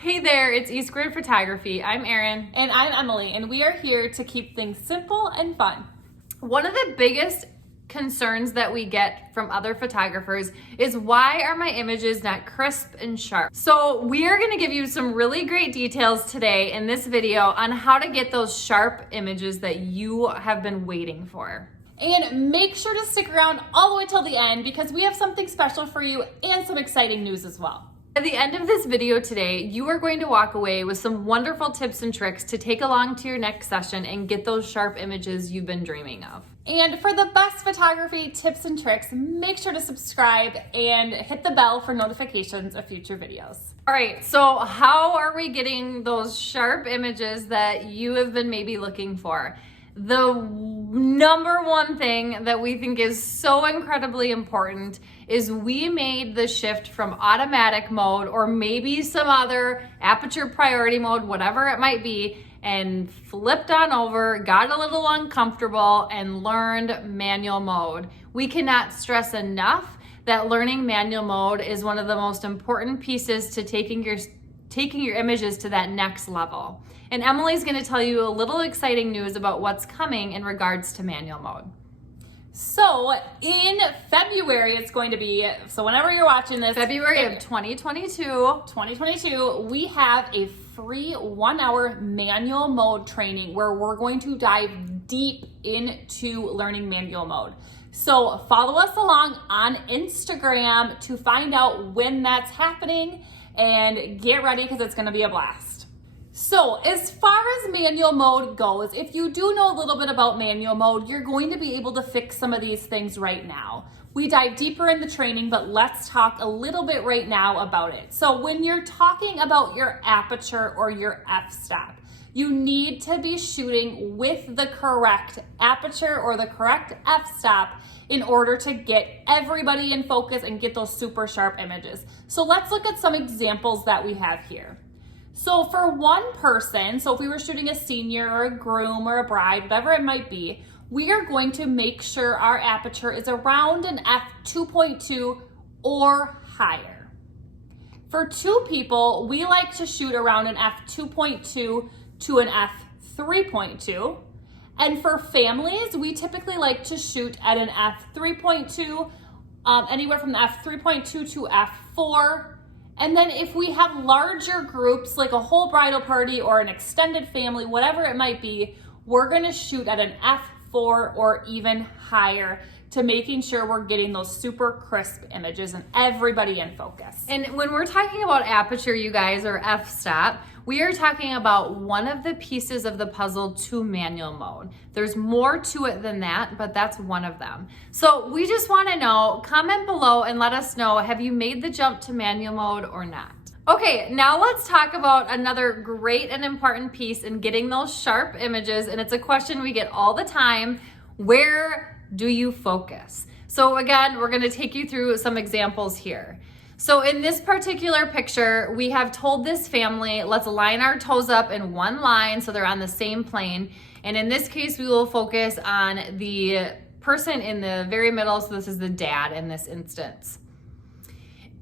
Hey there, it's E Squared Photography. I'm Erin. And I'm Emily, and we are here to keep things simple and fun. One of the biggest concerns that we get from other photographers is, why are my images not crisp and sharp? So we are going to give you some really great details today in this video on how to get those sharp images that you have been waiting for. And make sure to stick around all the way till the end because we have something special for you and some exciting news as well. At the end of this video today, you are going to walk away with some wonderful tips and tricks to take along to your next session and get those sharp images you've been dreaming of. And for the best photography tips and tricks, make sure to subscribe and hit the bell for notifications of future videos. All right, so how are we getting those sharp images that you have been maybe looking for? The number one thing that we think is so incredibly important is we made the shift from automatic mode, or maybe some other aperture priority mode, whatever it might be, and flipped on over, got a little uncomfortable, and learned manual mode. We cannot stress enough that learning manual mode is one of the most important pieces to taking your images to that next level. And Emily's going to tell you a little exciting news about what's coming in regards to manual mode. So in February, it's going to be, so whenever you're watching this, February of 2022, we have a free 1-hour manual mode training where we're going to dive deep into learning manual mode. So follow us along on Instagram to find out when that's happening, and get ready because it's going to be a blast. So as far as manual mode goes, if you do know a little bit about manual mode, you're going to be able to fix some of these things right now. We dive deeper in the training, but let's talk a little bit right now about it. So when you're talking about your aperture or your f-stop, you need to be shooting with the correct aperture or the correct f-stop in order to get everybody in focus and get those super sharp images. So let's look at some examples that we have here. So for one person, so if we were shooting a senior or a groom or a bride, whatever it might be, we are going to make sure our aperture is around an f2.2 or higher. For two people, we like to shoot around an f2.2 to an f3.2. And for families, we typically like to shoot at an f3.2, anywhere from the f3.2 to f4. And then if we have larger groups, like a whole bridal party or an extended family, whatever it might be, we're gonna shoot at an f4 or even higher to making sure we're getting those super crisp images and everybody in focus. And when we're talking about aperture, you guys, or f-stop, we are talking about one of the pieces of the puzzle to manual mode. There's more to it than that, but that's one of them. So we just want to know, comment below and let us know, have you made the jump to manual mode or not? Okay, now let's talk about another great and important piece in getting those sharp images, and it's a question we get all the time: where do you focus? So again, we're going to take you through some examples here. So in this particular picture, we have told this family, let's line our toes up in one line so they're on the same plane. And in this case, we will focus on the person in the very middle. So this is the dad in this instance.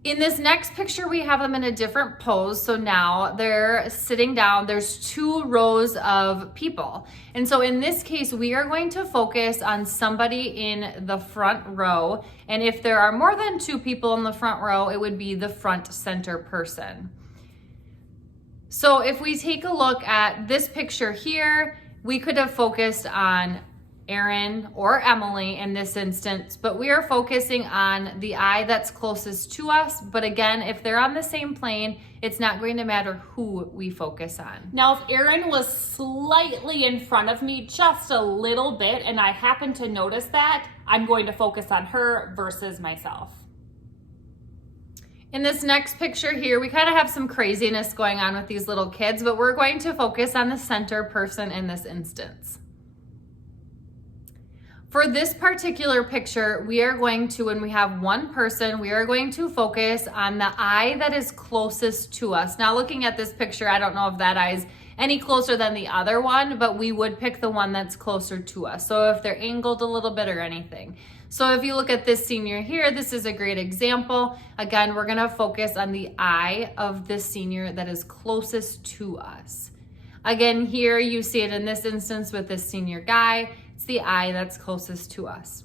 In this next picture, we have them in a different pose. So now they're sitting down. There's 2 rows of people. And so in this case, we are going to focus on somebody in the front row. And if there are more than 2 people in the front row, it would be the front center person. So if we take a look at this picture here, we could have focused on Erin or Emily in this instance, but we are focusing on the eye that's closest to us. But again, if they're on the same plane, it's not going to matter who we focus on. Now, if Erin was slightly in front of me, just a little bit, and I happen to notice that, I'm going to focus on her versus myself. In this next picture here, we kind of have some craziness going on with these little kids, but we're going to focus on the center person in this instance. For this particular picture, we are going to, when we have one person, we are going to focus on the eye that is closest to us. Now looking at this picture, I don't know if that eye is any closer than the other one, but we would pick the one that's closer to us. So if they're angled a little bit or anything. So if you look at this senior here, this is a great example. Again, we're gonna focus on the eye of this senior that is closest to us. Again, here you see it in this instance with this senior guy. It's the eye that's closest to us.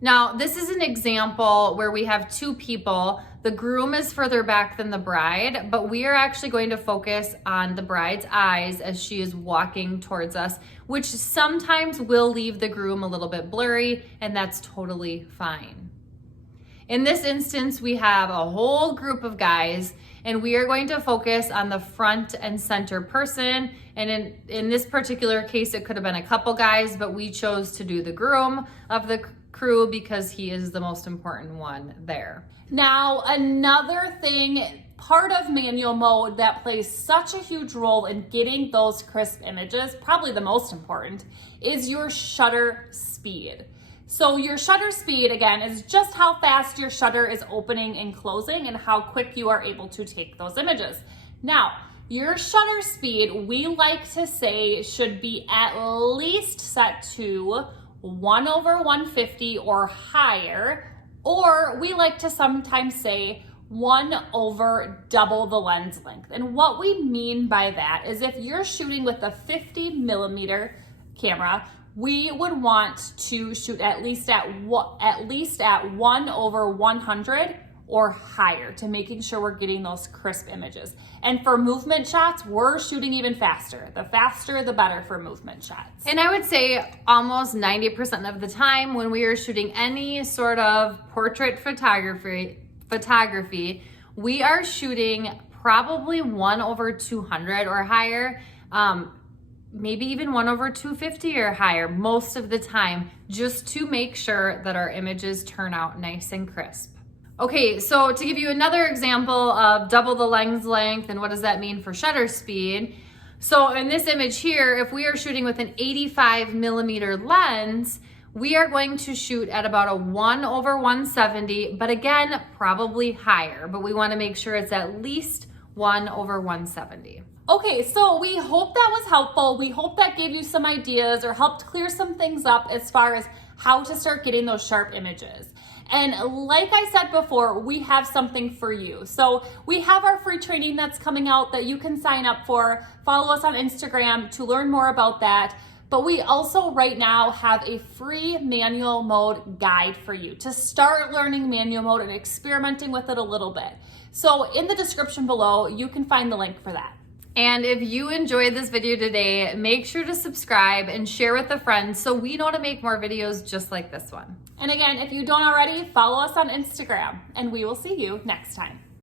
Now, this is an example where we have two people. The groom is further back than the bride, but we are actually going to focus on the bride's eyes as she is walking towards us, which sometimes will leave the groom a little bit blurry, and that's totally fine. In this instance, we have a whole group of guys, and we are going to focus on the front and center person. And in this particular case, it could have been a couple guys, but we chose to do the groom of the crew because he is the most important one there. Now, another thing, part of manual mode that plays such a huge role in getting those crisp images, probably the most important, is your shutter speed. So your shutter speed, again, is just how fast your shutter is opening and closing and how quick you are able to take those images. Now, your shutter speed, we like to say, should be at least set to 1/150 or higher, or we like to sometimes say 1 over double the lens length. And what we mean by that is if you're shooting with a 50mm camera, we would want to shoot at least at 1/100 or higher to making sure we're getting those crisp images. And for movement shots, we're shooting even faster. The faster, the better for movement shots. And I would say almost 90% of the time when we are shooting any sort of portrait photography, we are shooting probably 1/200 or higher, maybe even 1/250 or higher most of the time, just to make sure that our images turn out nice and crisp. Okay, so to give you another example of double the lens length and what does that mean for shutter speed. So in this image here, if we are shooting with an 85mm lens, we are going to shoot at about a 1/170, but again, probably higher, but we wanna make sure it's at least 1/170. Okay, so we hope that was helpful. We hope that gave you some ideas or helped clear some things up as far as how to start getting those sharp images. And like I said before, we have something for you. So we have our free training that's coming out that you can sign up for. Follow us on Instagram to learn more about that. But we also right now have a free manual mode guide for you to start learning manual mode and experimenting with it a little bit. So in the description below, you can find the link for that. And if you enjoyed this video today, make sure to subscribe and share with a friend so we know to make more videos just like this one. And again, if you don't already, follow us on Instagram, and we will see you next time.